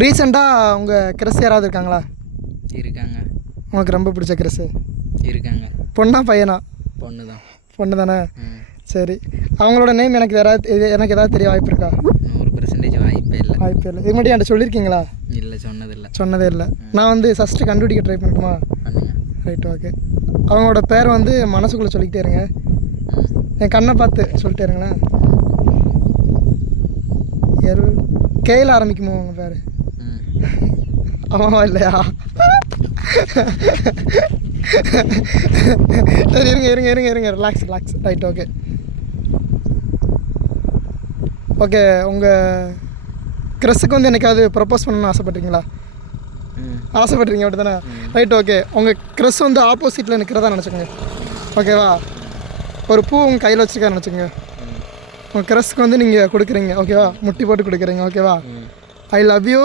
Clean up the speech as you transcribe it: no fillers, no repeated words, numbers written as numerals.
ரீசெண்டாக உங்கள் க்ரஷ் யாராவது இருக்காங்களா? இருக்காங்க. உங்களுக்கு ரொம்ப பிடிச்ச க்ரஷ்? இருக்காங்க. பொண்ணா பையனா? பொண்ணு தான். பொண்ணு தானே? சரி. அவங்களோட நேம் எனக்கு ஏதாவது தெரிய வாய்ப்பு இருக்கா? 100% வாய்ப்பே இல்லை. வாய்ப்பே இல்லை. இது மட்டும் என்கிட்ட சொல்லியிருக்கீங்களா? இல்லை, சொன்னதே இல்லை. நான் வந்து ஃபஸ்ட்டு கண்டுபிடிக்க ட்ரை பண்ணட்டுமா? பண்ணுங்க. Right, okay. அவங்களோட பேர் வந்து மனசுக்குள்ளே சொல்லிக்கிட்டே இருங்க. என் கண்ணை பார்த்து சொல்லிட்டே இருங்களேன். கேயில் ஆரம்பிக்குமோ உங்கள் பேர்? ஆமாவா இல்லையா? சரி, இருங்க ரிலாக்ஸ். Right, okay. ஓகே, உங்கள் க்ரஸுக்கு வந்து என்னைக்காவது ப்ரப்போஸ் பண்ணணும்னு ஆசைப்பட்றீங்களா? ஆசைப்பட்றீங்க அப்படி தானே? Right, okay. உங்கள் க்ரஸ் வந்து ஆப்போசிட்டில் நிற்கிறதா நினச்சிக்கோங்க. ஓகேவா? ஒரு பூ உங்கள் கையில் வச்சுருக்கா நினச்சிக்கோங்க. உங்கள் க்ரஸ்க்கு வந்து நீங்கள் கொடுக்குறீங்க. ஓகேவா? முட்டி போட்டு கொடுக்குறீங்க. ஓகேவா? I love you.